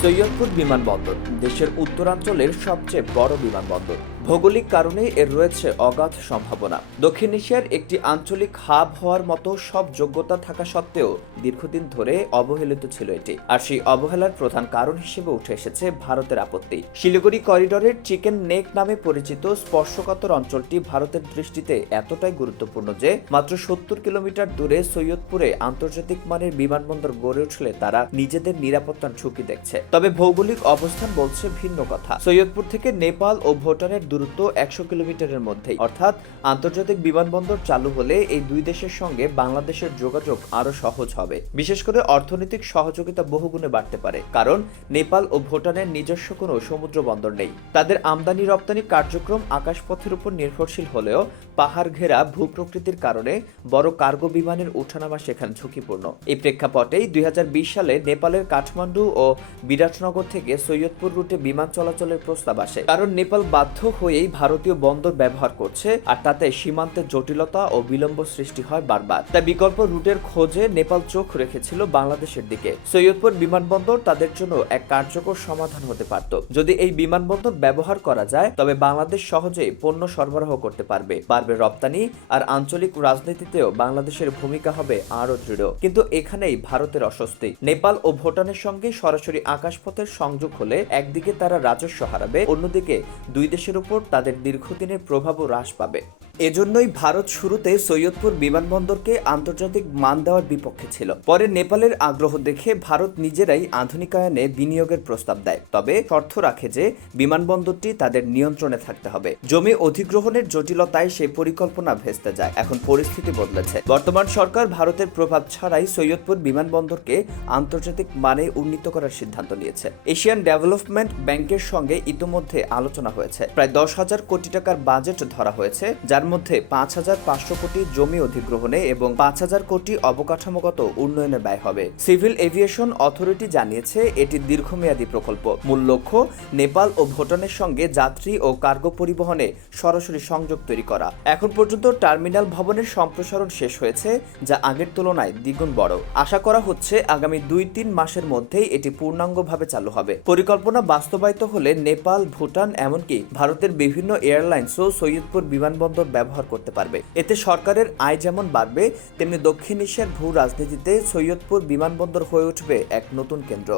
সৈয়দপুর বিমানবন্দর দেশের উত্তরাঞ্চলের সবচেয়ে বড় বিমানবন্দর। ভৌগোলিক কারণে এর রয়েছে অগাধ সম্ভাবনা। দক্ষিণ এশিয়ার একটি আঞ্চলিক হাব হওয়ার মতো সব যোগ্যতা থাকা সত্ত্বেও দীর্ঘদিন ধরে অবহেলিত ছিল এটি। আর সেই অবহেলার প্রধান কারণ হিসেবে উঠে এসেছে ভারতের আপত্তি। শিলিগুড়ি করিডোরের চিকেন নেক নামে পরিচিত স্পর্শকাতর অঞ্চলটি ভারতের দৃষ্টিতে এতটাই গুরুত্বপূর্ণ যে, মাত্র সত্তর কিলোমিটার দূরে সৈয়দপুরে আন্তর্জাতিক মানের বিমানবন্দর গড়ে উঠলে তারা নিজেদের নিরাপত্তার ঝুঁকি দেখছে। তবে ভৌগোলিক অবস্থান বলছে ভিন্ন কথা। সৈয়দপুর থেকে নেপাল ও ভুটানের দূরত্ব একশো কিলোমিটারের মধ্যেই। অর্থাৎ আন্তর্জাতিক বিমানবন্দর চালু হলে এই দুই দেশের সঙ্গে বাংলাদেশের যোগাযোগ আরও সহজ হবে। বিশেষ করে অর্থনৈতিক সহযোগিতা বহুগুণে বাড়তে পারে, কারণ নেপাল ও ভুটানের নিজস্ব কোনো সমুদ্র বন্দর নেই। তাদের আমদানি রপ্তানি কার্যক্রম আকাশপথের উপর নির্ভরশীল হলেও পাহাড় ঘেরা ভূপ্রকৃতির কারণে বড় কার্গো বিমানের ওঠানামা সেখানে ঝুঁকিপূর্ণ। এই প্রেক্ষাপটেই দুই হাজার বিশ সালে নেপালের কাঠমান্ডু ও বিরাটনগর থেকে সৈয়দপুর রুটে বিমান চলাচলের প্রস্তাব আসে, কারণ নেপাল বাধ্য হয়েই ভারতীয় বন্দর ব্যবহার করছে আর তাতে সীমান্তের জটিলতা ও বিলম্ব সৃষ্টি হয় বারবার। তাই বিকল্প রুটের খোঁজে নেপাল চোখ রেখেছিল বাংলাদেশের দিকে। সৈয়দপুর বিমানবন্দর তাদের জন্য এক কার্যকর সমাধান হতে পারত। যদি এই বিমানবন্দর ব্যবহার করা যায়, তবে বাংলাদেশ সহজেই পণ্য সরবরাহ করতে পারবে। বাড়বে রপ্তানি আর আঞ্চলিক রাজনীতিতেও বাংলাদেশের ভূমিকা হবে আরও দৃঢ়। কিন্তু এখানেই ভারতের অস্বস্তি। নেপাল ও ভুটানের সঙ্গে সরাসরি আকাশপথের সংযোগ হলে একদিকে তারা রাজস্ব হারাবে, অন্যদিকে দুই দেশের উপর তাদের দীর্ঘদিনের প্রভাবও হ্রাস পাবে। এজন্যই ভারত শুরুতে সৈয়দপুর বিমানবন্দরকে আন্তর্জাতিক মান দেওয়ার বিপক্ষে ছিল। পরে নেপালের আগ্রহ দেখে ভারত নিজেরাই আধুনিকায়নে বিনিয়োগের প্রস্তাব দেয়। তবে শর্ত রাখে যে, বিমানবন্দরটি তাদের নিয়ন্ত্রণে থাকতে হবে। জমি অধিগ্রহণের জটিলতায় সেই পরিকল্পনা ভেস্তে যায়। এখন পরিস্থিতি বদলেছে। বর্তমান সরকার ভারতের প্রভাব ছাড়াই সৈয়দপুর বিমানবন্দরকে আন্তর্জাতিক মানে উন্নীত করার সিদ্ধান্ত নিয়েছে। এশিয়ান ডেভেলপমেন্ট ব্যাংকের সঙ্গে ইতোমধ্যে আলোচনা হয়েছে। প্রায় দশ হাজার কোটি টাকার বাজেট ধরা হয়েছে, যার মধ্যে পাঁচ হাজার পাঁচশো কোটি জমি অধিগ্রহণে এবং পাঁচ হাজার কোটি অবকাঠামোগত উন্নয়নে ব্যয় হবে। সিভিল এভিয়েশন অথরিটি জানিয়েছে, এটি দীর্ঘমেয়াদী প্রকল্প। মূল লক্ষ্য, নেপাল ও ভুটানের সঙ্গে যাত্রী ও কার্গো পরিবহনে সরাসরি সংযোগ তৈরি করা। এখন পর্যন্ত টার্মিনাল ভবনের সম্প্রসারণ শেষ হয়েছে, যা আগের তুলনায় দ্বিগুণ বড়। আশা করা হচ্ছে, আগামী দুই তিন মাসের মধ্যেই এটি পূর্ণাঙ্গভাবে চালু হবে। পরিকল্পনা বাস্তবায়িত হলে নেপাল, ভুটান, এমনকি ভারতের বিভিন্ন এয়ারলাইন্সও সৈয়দপুর বিমানবন্দর ব্যবহার করতে পারবে। এতে সরকারের আয় যেমন বাড়বে, তেমনি দক্ষিণ এশিয়ার ভূ রাজনীতিতে সৈয়দপুর বিমানবন্দর হয়ে উঠবে এক নতুন কেন্দ্র।